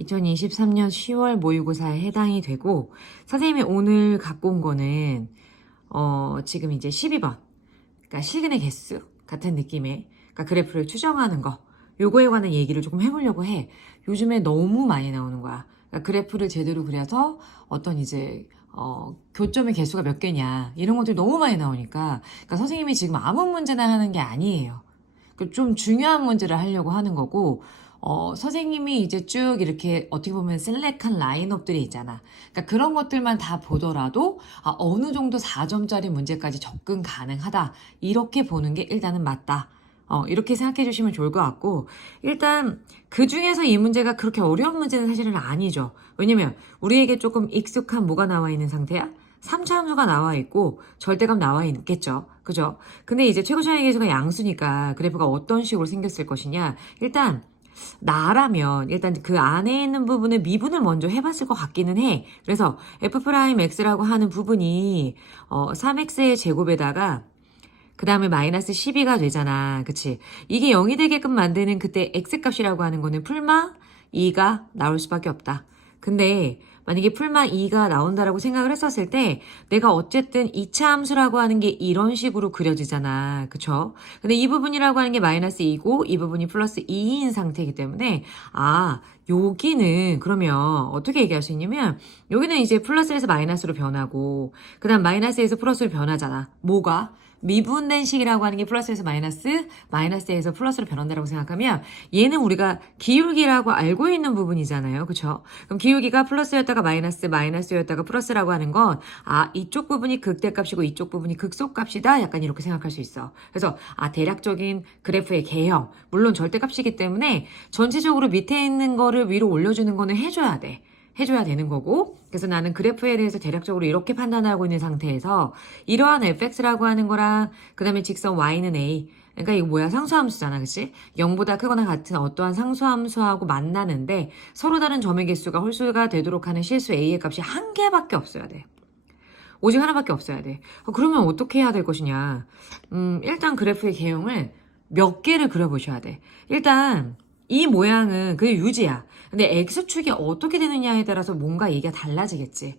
2023년 10월 모의고사에 해당이 되고, 선생님이 오늘 갖고 온 거는 지금 이제 12번, 그러니까 실근의 개수 같은 느낌의, 그러니까 그래프를 추정하는 거, 요거에 관한 얘기를 조금 해보려고 해. 요즘에 너무 많이 나오는 거야. 그러니까 그래프를 제대로 그려서 어떤 이제 교점의 개수가 몇 개냐, 이런 것들이 너무 많이 나오니까, 그러니까 선생님이 지금 아무 문제나 하는 게 아니에요. 좀 중요한 문제를 하려고 하는 거고, 선생님이 이제 쭉 이렇게 어떻게 보면 셀렉한 라인업들이 있잖아. 그러니까 그런 것들만 다 보더라도, 어느 정도 4점짜리 문제까지 접근 가능하다. 이렇게 보는 게 일단은 맞다. 이렇게 생각해 주시면 좋을 것 같고, 일단 그 중에서 이 문제가 그렇게 어려운 문제는 사실은 아니죠. 왜냐면 우리에게 조금 익숙한 뭐가 나와 있는 상태야? 3차 함수가 나와 있고 절대값 나와 있겠죠. 그죠? 근데 이제 최고 차이 계수가 양수니까 그래프가 어떤 식으로 생겼을 것이냐. 일단 나라면 일단 그 안에 있는 부분을 미분을 먼저 해봤을 것 같기는 해. 그래서 f'x라고 하는 부분이 3x의 제곱에다가 그 다음에 마이너스 12가 되잖아. 그치? 이게 0이 되게끔 만드는 그때 x값이라고 하는 거는 풀마 2가 나올 수밖에 없다. 근데 만약에 풀마 2가 나온다라고 생각을 했었을 때 내가 어쨌든 2차 함수라고 하는 게 이런 식으로 그려지잖아. 그쵸? 근데 이 부분이라고 하는 게 마이너스 2고 이 부분이 플러스 2인 상태이기 때문에 여기는 그러면 어떻게 얘기할 수 있냐면 여기는 이제 플러스에서 마이너스로 변하고 그 다음 마이너스에서 플러스로 변하잖아. 뭐가? 미분된 식이라고 하는 게 플러스에서 마이너스, 마이너스에서 플러스로 변한다라고 생각하면 얘는 우리가 기울기라고 알고 있는 부분이잖아요. 그쵸? 그럼 기울기가 플러스였다가 마이너스, 마이너스였다가 플러스라고 하는 건 이쪽 부분이 극대값이고 이쪽 부분이 극소값이다. 약간 이렇게 생각할 수 있어. 그래서 대략적인 그래프의 개형, 물론 절대값이기 때문에 전체적으로 밑에 있는 거를 위로 올려주는 거는 해줘야 돼. 해줘야 되는 거고, 그래서 나는 그래프에 대해서 대략적으로 이렇게 판단하고 있는 상태에서 이러한 fx라고 하는 거랑 그 다음에 직선 y는 a, 그러니까 이거 뭐야? 상수함수잖아, 그치? 0보다 크거나 같은 어떠한 상수함수하고 만나는데 서로 다른 점의 개수가 홀수가 되도록 하는 실수 a의 값이 한 개밖에 없어야 돼. 오직 하나밖에 없어야 돼. 그러면 어떻게 해야 될 것이냐? 일단 그래프의 개형을 몇 개를 그려보셔야 돼. 일단 이 모양은 그게 유지야. 근데 x축이 어떻게 되느냐에 따라서 뭔가 얘기가 달라지겠지.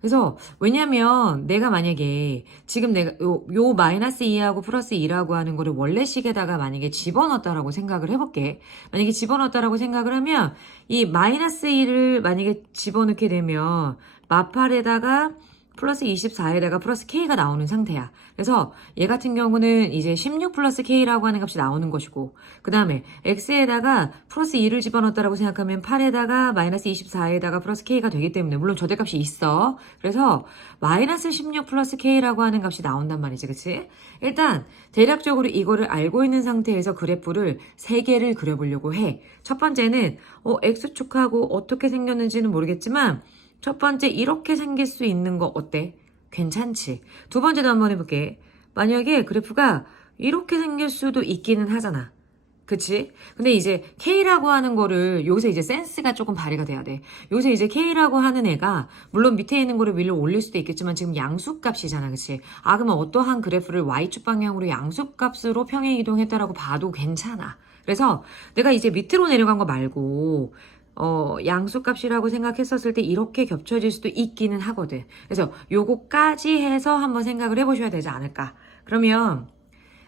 그래서 왜냐면 내가 만약에 지금 내가 요 마이너스 2하고 플러스 2라고 하는 거를 원래 식에다가 만약에 집어넣었다라고 생각을 해볼게. 만약에 집어넣었다라고 생각을 하면 이 마이너스 2를 만약에 집어넣게 되면 마팔에다가 플러스 24에다가 플러스 K가 나오는 상태야. 그래서 얘 같은 경우는 이제 16 플러스 K라고 하는 값이 나오는 것이고 그 다음에 X에다가 플러스 2를 집어넣었다라고 생각하면 8에다가 마이너스 24에다가 플러스 K가 되기 때문에 물론 절대값이 있어. 그래서 마이너스 16 플러스 K라고 하는 값이 나온단 말이지. 그치? 일단 대략적으로 이거를 알고 있는 상태에서 그래프를 3개를 그려보려고 해. 첫 번째는 X축하고 어떻게 생겼는지는 모르겠지만 첫 번째 이렇게 생길 수 있는 거 어때? 괜찮지? 두 번째도 한번 해볼게. 만약에 그래프가 이렇게 생길 수도 있기는 하잖아. 그치? 근데 이제 K라고 하는 거를 여기서 이제 센스가 조금 발휘가 돼야 돼. 여기서 이제 K라고 하는 애가 물론 밑에 있는 거를 위로 올릴 수도 있겠지만 지금 양수값이잖아. 그치? 그러면 어떠한 그래프를 Y축 방향으로 양수값으로 평행 이동했다라고 봐도 괜찮아. 그래서 내가 이제 밑으로 내려간 거 말고 양수값이라고 생각했었을 때 이렇게 겹쳐질 수도 있기는 하거든. 그래서 요거까지 해서 한번 생각을 해보셔야 되지 않을까. 그러면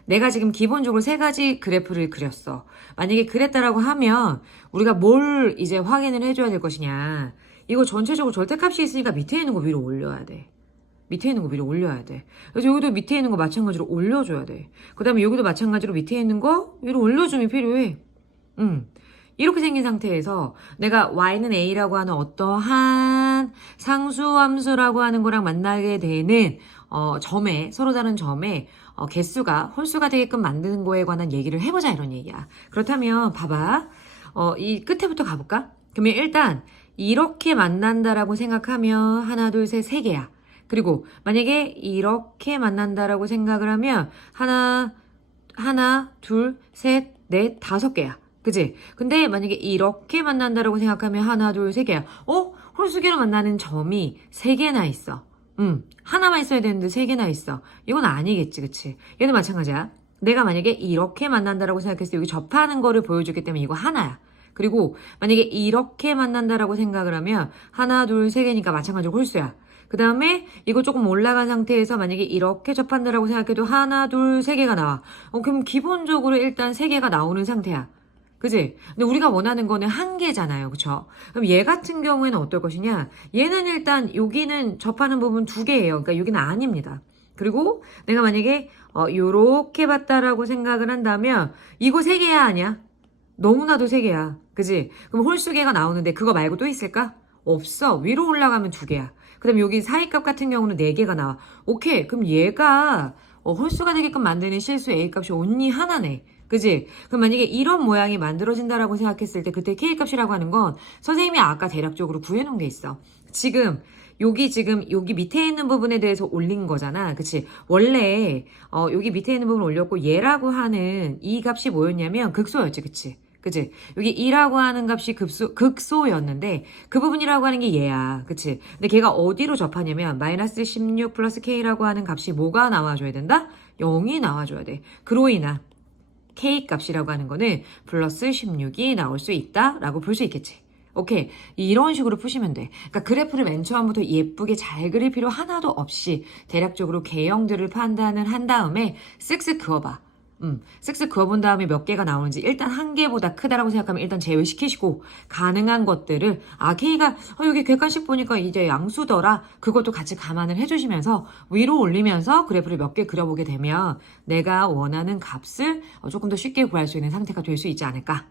내가 지금 기본적으로 3가지 그래프를 그렸어. 만약에 그랬다라고 하면 우리가 뭘 이제 확인을 해줘야 될 것이냐. 이거 전체적으로 절대값이 있으니까 밑에 있는 거 위로 올려야 돼. 밑에 있는 거 위로 올려야 돼. 그래서 여기도 밑에 있는 거 마찬가지로 올려줘야 돼. 그 다음에 여기도 마찬가지로 밑에 있는 거 위로 올려주면 필요해. 이렇게 생긴 상태에서 내가 y는 a라고 하는 어떠한 상수함수라고 하는 거랑 만나게 되는 점에 서로 다른 점에 개수가 홀수가 되게끔 만드는 거에 관한 얘기를 해보자 이런 얘기야. 그렇다면 봐봐. 이 끝에부터 가볼까? 그러면 일단 이렇게 만난다라고 생각하면 하나 둘 셋 3개야. 그리고 만약에 이렇게 만난다라고 생각을 하면 하나 둘 셋 넷 5개야. 그치? 근데 만약에 이렇게 만난다라고 생각하면 하나, 둘, 3개야. 홀수계로 만나는 점이 3개나 있어. 하나만 있어야 되는데 3개나 있어. 이건 아니겠지, 그치? 얘도 마찬가지야. 내가 만약에 이렇게 만난다라고 생각했을 때 여기 접하는 거를 보여주기 때문에 이거 하나야. 그리고 만약에 이렇게 만난다라고 생각을 하면 하나, 둘, 세 개니까 마찬가지로 홀수야. 그 다음에 이거 조금 올라간 상태에서 만약에 이렇게 접한다라고 생각해도 하나, 둘, 세 개가 나와. 그럼 기본적으로 일단 세 개가 나오는 상태야. 그지? 근데 우리가 원하는 거는 한 개잖아요. 그쵸? 그럼 얘 같은 경우에는 어떨 것이냐? 얘는 일단 여기는 접하는 부분 두 개예요. 그러니까 여기는 아닙니다. 그리고 내가 만약에 요렇게 봤다라고 생각을 한다면 이거 세 개야 아니야? 너무나도 세 개야. 그지? 그럼 홀수개가 나오는데 그거 말고 또 있을까? 없어. 위로 올라가면 두 개야. 그 다음에 여기 사이값 같은 경우는 네 개가 나와. 오케이. 그럼 얘가 홀수가 되게끔 만드는 실수 A값이 only 하나네. 그지? 그럼 만약에 이런 모양이 만들어진다라고 생각했을 때 그때 K값이라고 하는 건 선생님이 아까 대략적으로 구해놓은 게 있어. 여기 밑에 있는 부분에 대해서 올린 거잖아. 그치? 원래 여기 밑에 있는 부분 올렸고 얘라고 하는 이 값이 뭐였냐면 극소였지. 그치? 그치? 여기 2라고 하는 값이 극소였는데 그 부분이라고 하는 게 얘야. 그치? 근데 걔가 어디로 접하냐면 마이너스 16 플러스 K라고 하는 값이 뭐가 나와줘야 된다? 0이 나와줘야 돼. 그로 인한 K 값이라고 하는 거는 플러스 16이 나올 수 있다라고 볼 수 있겠지. 오케이. 이런 식으로 푸시면 돼. 그러니까 그래프를 맨 처음부터 예쁘게 잘 그릴 필요 하나도 없이 대략적으로 개형들을 판단을 한 다음에 쓱쓱 그어봐. 쓱쓱 그어본 다음에 몇 개가 나오는지 일단 한 개보다 크다라고 생각하면 일단 제외시키시고 가능한 것들을 K가 여기 객관식 보니까 이제 양수더라. 그것도 같이 감안을 해주시면서 위로 올리면서 그래프를 몇 개 그려보게 되면 내가 원하는 값을 조금 더 쉽게 구할 수 있는 상태가 될 수 있지 않을까.